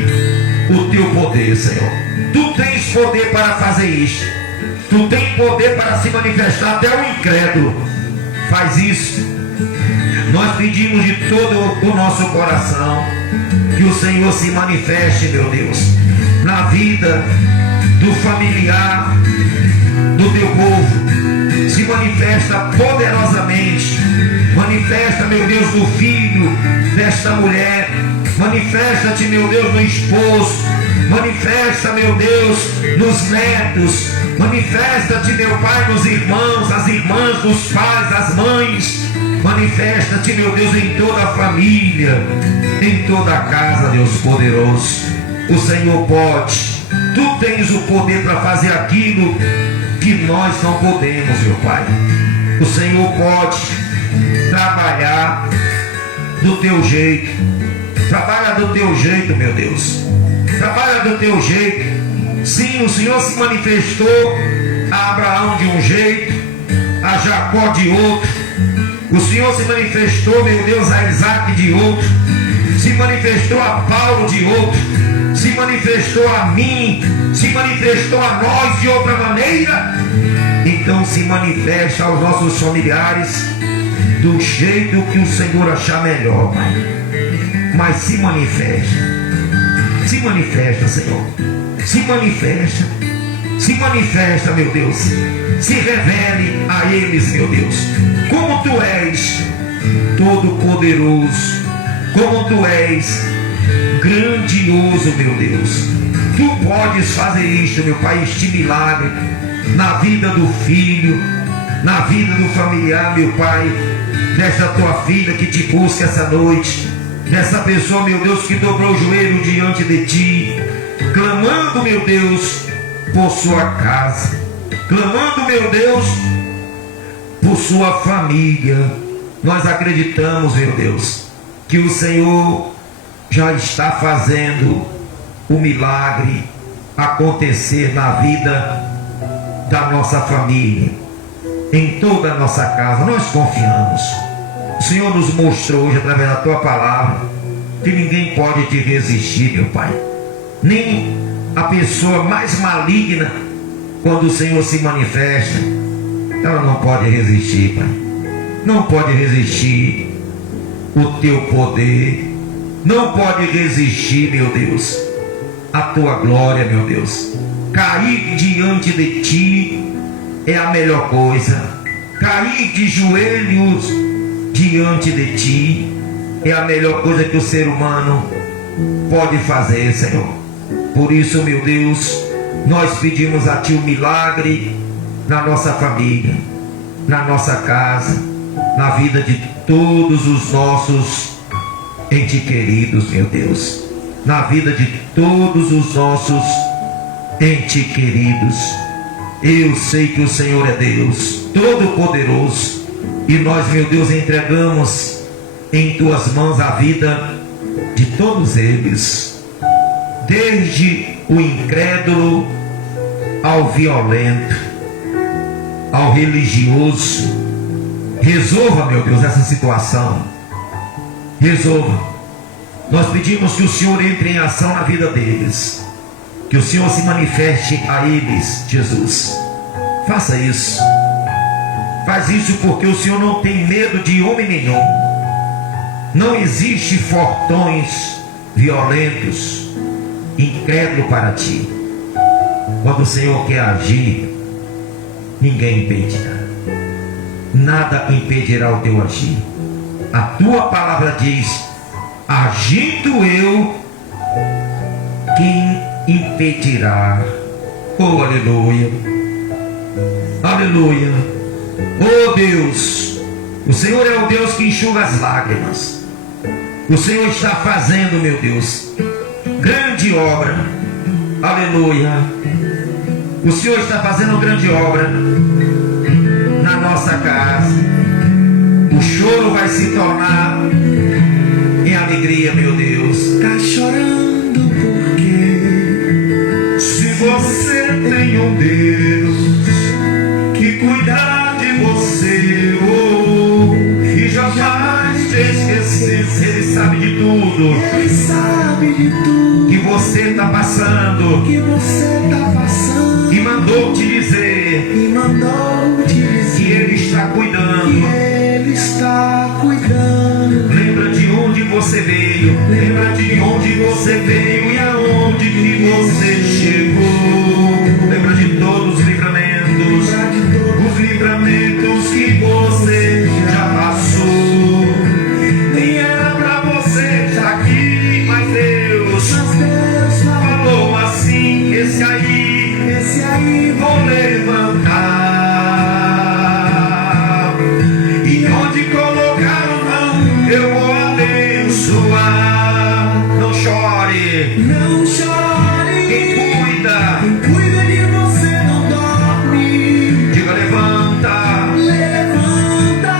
o teu poder, Senhor. Tu tens poder para fazer isso. Tu tens poder para se manifestar até o incrédulo. Faz isso. Nós pedimos de todo o nosso coração que o Senhor se manifeste, meu Deus, na vida do familiar do teu povo. Se manifesta poderosamente. Manifesta, meu Deus, no filho desta mulher. Manifesta-te, meu Deus, no esposo. Manifesta, meu Deus, nos netos. Manifesta-te, meu Pai, nos irmãos, as irmãs, nos pais, as mães. Manifesta-te, meu Deus, em toda a família, em toda a casa, Deus poderoso. O Senhor pode. Tu tens o poder para fazer aquilo que nós não podemos, meu Pai. O Senhor pode trabalhar do teu jeito. Trabalha do teu jeito, meu Deus. Trabalha do teu jeito. Sim, o Senhor se manifestou a Abraão de um jeito, a Jacó de outro. O Senhor se manifestou, meu Deus, a Isaac de outro. Se manifestou a Paulo de outro. Se manifestou a mim. Se manifestou a nós de outra maneira. Então se manifesta aos nossos familiares do jeito que o Senhor achar melhor, Pai. Mas se manifesta. Se manifesta, Senhor. Se manifesta. Se manifesta, meu Deus. Se revele a eles, meu Deus. Como tu és todo poderoso. Como tu és grandioso, meu Deus. Tu podes fazer isto, meu Pai, este milagre na vida do filho, na vida do familiar, meu Pai, dessa tua filha que te busca essa noite, dessa pessoa, meu Deus, que dobrou o joelho diante de ti, clamando, meu Deus, por sua casa, clamando, meu Deus, por sua família. Nós acreditamos, meu Deus, que o Senhor já está fazendo o milagre acontecer na vida da nossa família, em toda a nossa casa. Nós confiamos. O Senhor nos mostrou hoje através da tua palavra que ninguém pode te resistir, meu Pai. Nem a pessoa mais maligna, quando o Senhor se manifesta, ela não pode resistir, Pai. Não pode resistir o teu poder. Não pode resistir, meu Deus, a tua glória, meu Deus. Cair diante de ti é a melhor coisa. Cair de joelhos diante de ti é a melhor coisa que o ser humano pode fazer, Senhor. Por isso, meu Deus, nós pedimos a ti o milagre na nossa família, na nossa casa, na vida de todos os nossos entes queridos, meu Deus, na vida de todos os nossos entes queridos. Eu sei que o Senhor é Deus Todo-Poderoso, e nós, meu Deus, entregamos em tuas mãos a vida de todos eles, desde o incrédulo ao violento, ao religioso. Resolva, meu Deus, essa situação. Resolva. Nós pedimos que o Senhor entre em ação na vida deles, que o Senhor se manifeste a eles, Jesus. Faça isso. Faz isso porque o Senhor não tem medo de homem nenhum. Não existe fortões violentos, incrédulo para ti. Quando o Senhor quer agir, ninguém impedirá. Nada impedirá o teu agir. A tua palavra diz: agindo eu, quem impedirá? Oh, aleluia. Aleluia. Oh Deus, o Senhor é o Deus que enxuga as lágrimas. O Senhor está fazendo, meu Deus, grande obra. Aleluia. O Senhor está fazendo grande obra na nossa casa. O choro vai se tornar em alegria, meu Deus. Está chorando porque se você tem um Deus que cuida de você, oh, e jamais te esquecer. esquecer. Ele sabe de tudo. Ele sabe de tudo Que você está passando. que você está passando. E mandou te dizer. E mandou te dizer Que Ele está cuidando. que Ele está cuidando. Lembra de onde você veio. Lembra de onde você veio e aonde que você chegou. Lembra de todos os livramentos. Os livramentos que você já passou. Nem era pra você estar aqui, mas Deus falou assim: esse aí vou levantar. E onde colocar o mão, eu vou abençoar. Não chore. Não chore. Quem cuida, Quem cuida de você não dorme. diga levanta. Levanta.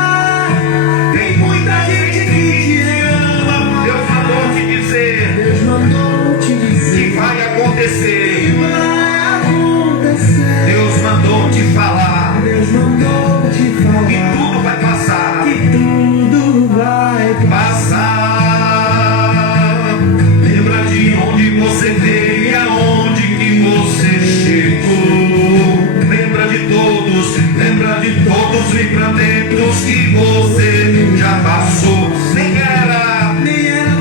Tem muita gente que te ama. Deus mandou te dizer Deus mandou te que dizer vai acontecer. que vai acontecer. Deus mandou te falar Deus mandou te que falar tudo vai passar. que tudo vai Passar. Lembra de onde você veio e aonde que você chegou. Lembra de todos os livramentos que você já passou. Nem era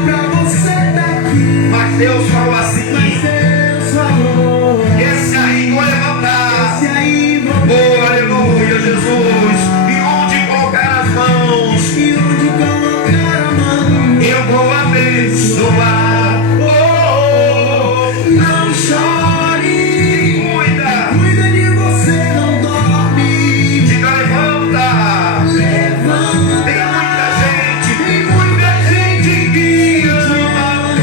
pra você estar aqui. mas Deus falou assim: Mas Deus falou. esse aí vou levantar. Esse aí vou. Oh, aleluia, Jesus. E onde colocar as mãos, E onde colocar a mão. eu vou abençoar. Oh, Não chore. cuida. Cuida de você, não dorme. Diga levanta. Levanta. Tem muita gente que ama.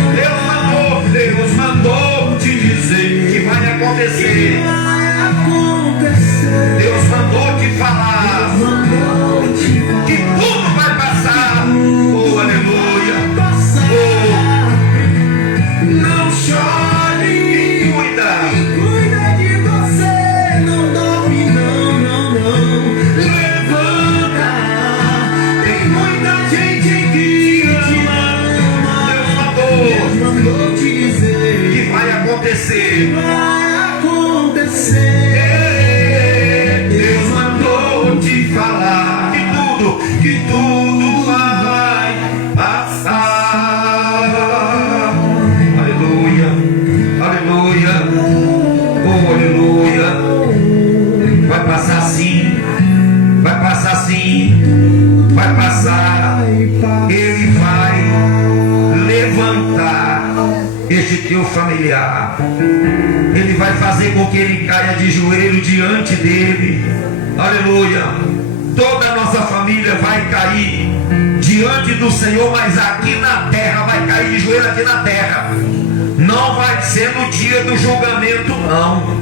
Deus mandou te dizer que vai acontecer. Vai acontecer. Deus mandou te falar Mandou te que tudo vai passar. Oh, aleluia. passar. Não chore. Cuida. Cuida de você, não dorme, não. Levanta. Tem muita gente que ama. Deus mandou Mandou te dizer que vai acontecer. vai acontecer. Deus mandou te falar que tudo vai passar. Aleluia, aleluia, oh aleluia. Vai passar sim, vai passar sim, vai passar. Ele vai levantar este teu familiar. Ele vai fazer com que ele caia de joelho diante dele. Aleluia. Toda a nossa família vai cair diante do Senhor, mas aqui na terra, vai cair de joelho aqui na terra. Não vai ser no dia do julgamento, não.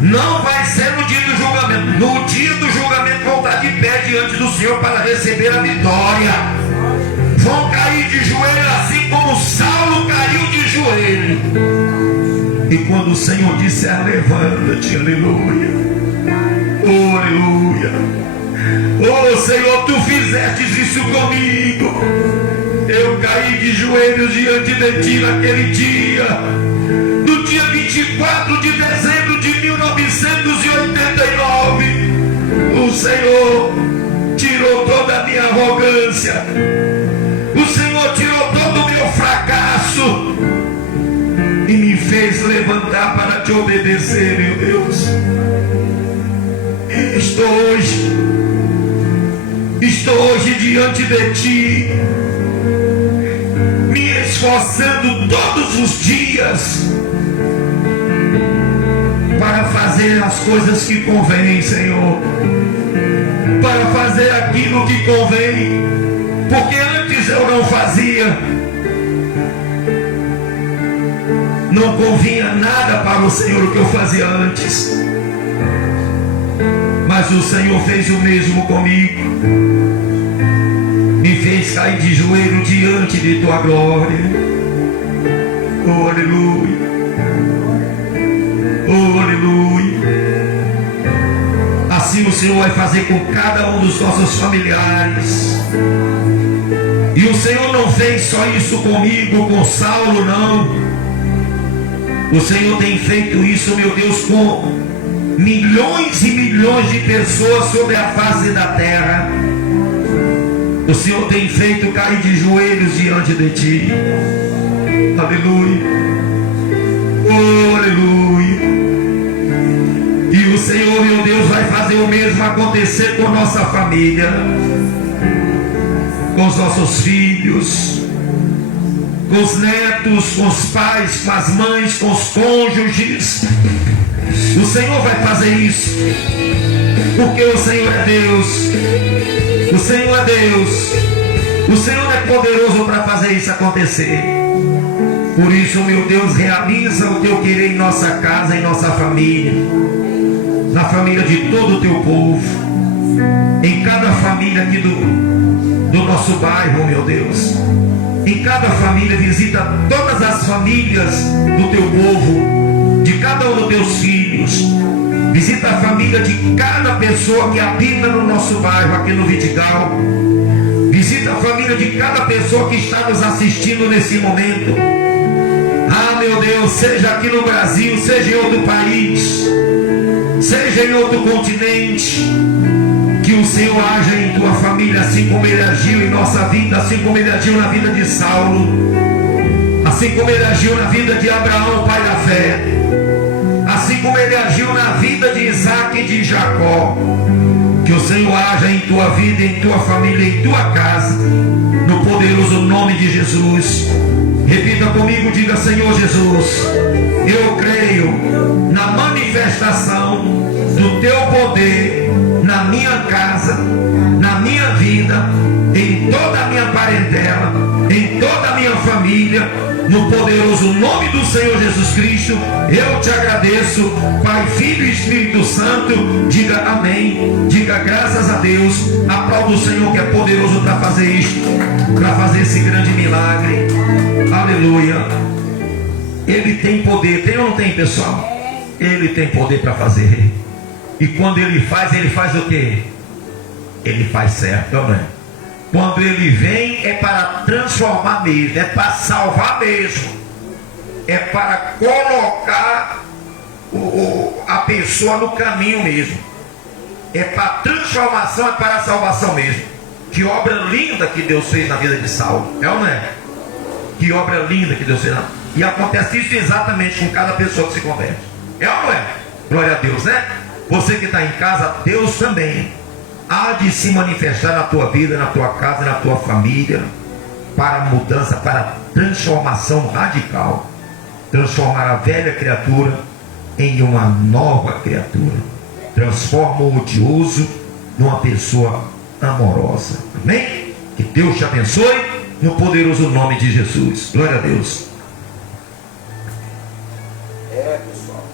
Não vai ser no dia do julgamento. No dia do julgamento vão estar de pé diante do Senhor para receber a vitória. Vão cair de joelho assim como Saulo caiu de joelho. E quando o Senhor disser levanta-te, aleluia, oh aleluia, oh Senhor, tu fizestes isso comigo. Eu caí de joelhos diante de ti naquele dia, no dia 24 de dezembro de 1989. O Senhor tirou toda a minha arrogância. O Senhor tirou todo o meu fracasso e me fez levantar para te obedecer, meu Deus. Estou hoje diante de ti, me esforçando todos os dias para fazer as coisas que convêm, Senhor, para fazer aquilo que convém, porque antes eu não fazia, não convinha nada para o Senhor o que eu fazia antes, mas o Senhor fez o mesmo comigo, me fez cair de joelho diante de tua glória. Oh aleluia, oh aleluia. Assim o Senhor vai fazer com cada um dos nossos familiares. E o Senhor não fez só isso comigo, com Saulo, não. O Senhor tem feito isso, meu Deus, com milhões e milhões de pessoas sobre a face da terra. O Senhor tem feito cair de joelhos diante de ti. Aleluia. Oh, aleluia. E o Senhor, meu Deus, vai fazer o mesmo acontecer com nossa família, com os nossos filhos, com os netos, com os pais, com as mães, com os cônjuges. O Senhor vai fazer isso, porque o Senhor é Deus. O Senhor é Deus. O Senhor é poderoso para fazer isso acontecer. Por isso, meu Deus, realiza o teu querer em nossa casa, em nossa família, na família de todo o teu povo, em cada família aqui do nosso bairro, meu Deus. Em cada família, visita todas as famílias do teu povo, de cada um dos teus filhos. Visita a família de cada pessoa que habita no nosso bairro, aqui no Vidigal. Visita a família de cada pessoa que está nos assistindo nesse momento. Ah, meu Deus, seja aqui no Brasil, seja em outro país, seja em outro continente, que o Senhor haja em tua família, assim como Ele agiu em nossa vida, assim como Ele agiu na vida de Saulo, assim como Ele agiu na vida de Abraão, pai da fé, assim como Ele agiu na vida de Isaac e de Jacó. Que o Senhor haja em tua vida, em tua família, em tua casa, no poderoso nome de Jesus. Repita comigo, diga: Senhor Jesus, eu creio na manifestação do teu poder na minha casa, na minha vida, em toda a minha parentela, em toda a minha família, no poderoso nome do Senhor Jesus Cristo. Eu te agradeço, Pai, Filho e Espírito Santo. Diga amém, diga graças a Deus. Aplauda o Senhor, que é poderoso para fazer isto, para fazer esse grande milagre. Aleluia. Ele tem poder, tem ou não tem, pessoal? Ele tem poder para fazer. E quando ele faz o quê? Ele faz certo, não é? Quando ele vem, é para transformar mesmo, é para salvar mesmo, é para colocar a pessoa no caminho mesmo, é para transformação, é para a salvação mesmo. Que obra linda que Deus fez na vida de Saulo, é ou não é? Que obra linda que Deus fez. E acontece isso exatamente com cada pessoa que se converte, é ou não é? Glória a Deus, né? Você que está em casa, Deus também há de se manifestar na tua vida, na tua casa, na tua família, para mudança, para transformação radical. Transformar a velha criatura em uma nova criatura. Transforma o odioso numa pessoa amorosa. Amém? Que Deus te abençoe no poderoso nome de Jesus. Glória a Deus. Pessoal.